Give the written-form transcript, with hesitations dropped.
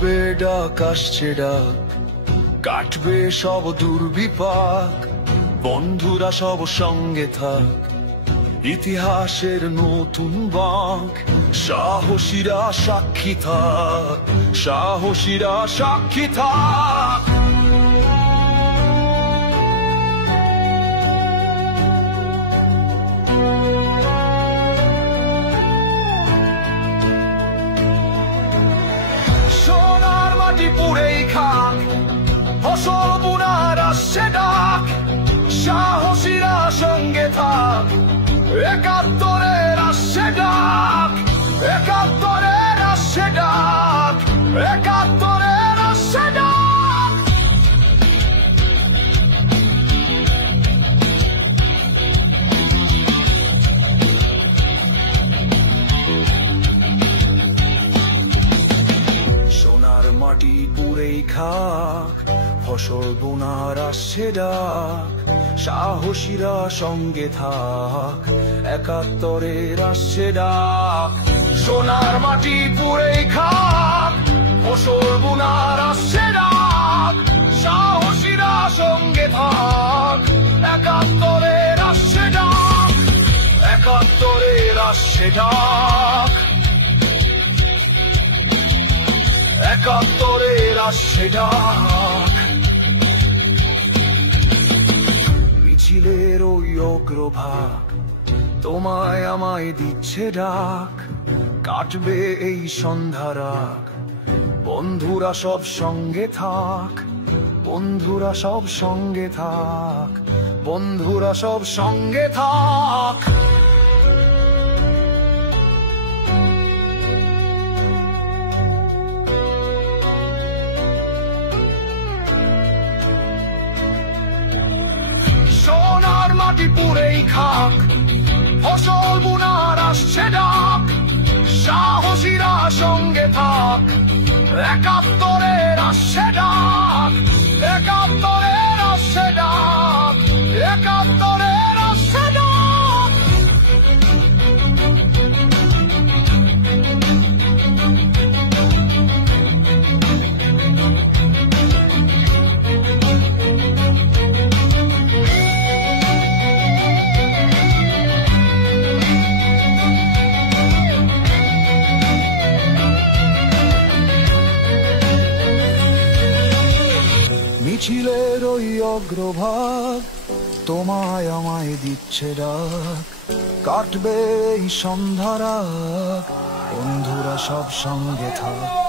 আসবে ডাক, আসছে ডাক, কাটবে সব দুর্বিপাক, বন্ধুরা সব সঙ্গে থাক, ইতিহাসের নতুন বাঁক, সাহসীরা সাক্ষী থাক, সাহসীরা সাক্ষী থাক। সোনার মাটি পুড়েই খাক, ফসল বোনার আসছে ডাক, সাহসীরা সঙ্গে থাক, একাত্তরের আসছে ডাক, একাত্তরের আসছে ডাক, একাত্তরের আসছে ডাক। সোনার মাটি পুড়েই খাক, ফসল বোনার আসছে ডাক, সাহসীরা সঙ্গে থাক, একাত্তরের আসছে ডাক। সোনার মাটি পুড়েই খাক, ফসল বোনার আসছে ডাক, সাহসীরা সঙ্গে থাক, একাত্তরের আসছে ডাক, একাত্তরের আসছে ডাক, একাত্তরের আসছে ডাক। মিছিলের ওই অগ্রভাগ তোমায় আমায় দিচ্ছে ডাক, কাটবে এই সন্ধ্যারাগ, বন্ধুরা সব সঙ্গে থাক, বন্ধুরা সব সঙ্গে থাক, বন্ধুরা সব সঙ্গে থাক। সোনার মাটি পুড়েই খাক, ফসল বোনার আসছে ডাক, সাহসীরা সঙ্গে থাক, একাত্তরের আসছে ডাক, একাত্তরের আসছে ডাক, একাত্তরের আসছে ডাক। মিছিলের ওই অগ্রভাগ তোমায় আমায় দিচ্ছে ডাক, কাটবে এই সন্ধ্যারাগ, বন্ধুরা সব সঙ্গে থাক।